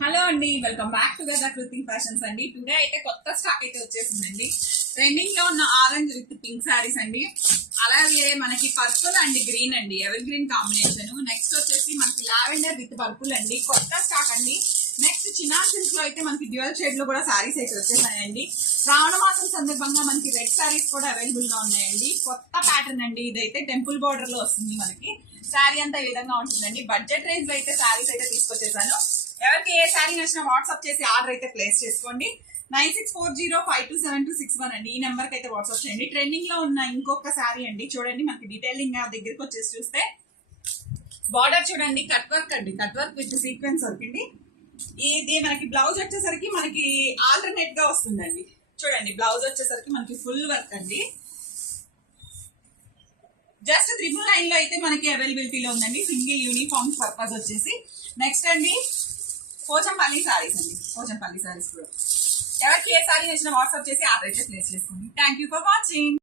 Hello అండి, welcome back to గదా clothing fashions అండి. టుడే అయితే కొత్త స్టాక్ అయితే వచ్చేసిందండి. ట్రెండింగ్ లో ఉన్న ఆరెంజ్ విత్ పింక్ శారీస్ అండి. అలాగే మనకి పర్పుల్ అండ్ గ్రీన్ అండి, ఎవర్ గ్రీన్ కాంబినేషన్. నెక్స్ట్ వచ్చేసి మనకి లావెండర్ విత్ పర్పుల్ అండి, కొత్త స్టాక్ అండి. నెక్స్ట్ చిన్నా సిల్క్ లో అయితే మనకి డ్యూయల్ షేడ్ లో కూడా శారీస్ అయితే వచ్చేసాయండి. శ్రావణ మాసం సందర్భంగా మనకి రెడ్ శారీస్ కూడా అవైలబుల్ గా ఉన్నాయండి. కొత్త ప్యాటర్న్ అండి, ఇదైతే టెంపుల్ బార్డర్ లో వస్తుంది. మనకి శారీ అంతా ఈ విధంగా ఉంటుందండి. బడ్జెట్ రేంజ్ లో అయితే శారీస్ అయితే తీసుకొచ్చేసాను. ఎవరికి ఏ శారీ నచ్చినా వాట్సాప్ చేసి ఆర్డర్ అయితే ప్లేస్ చేసుకోండి. 9640527261 అండి, ఈ నెంబర్ కి అయితే వాట్సాప్ చేయండి. ట్రెండింగ్ లో ఉన్న ఇంకొక శారీ అండి, చూడండి మనకి డీటెయిలింగ్ దగ్గరికి వచ్చేసి చూస్తే బార్డర్ చూడండి, కట్ వర్క్ అండి, cut work with sequence work అండి. ఇది మనకి బ్లౌజ్ వచ్చేసరికి మనకి ఆల్టర్నేట్ గా వస్తుందండి. చూడండి బ్లౌజ్ వచ్చేసరికి మనకి ఫుల్ వర్క్ అండి. జస్ట్ 999 లో అయితే మనకి అవైలబిలిటీలో ఉందండి, సింగిల్ యూనిఫామ్ పర్పస్ వచ్చేసి. నెక్స్ట్ అండి పోచంపల్లి సారీస్ అండి, పోచంపల్లి సారీస్ కూడా ఎవరికి ఏ సారీ నచ్చిన వాట్సాప్ చేసి ఆర్డర్ అయితే ప్లేస్ చేసుకోండి. Thank you for watching.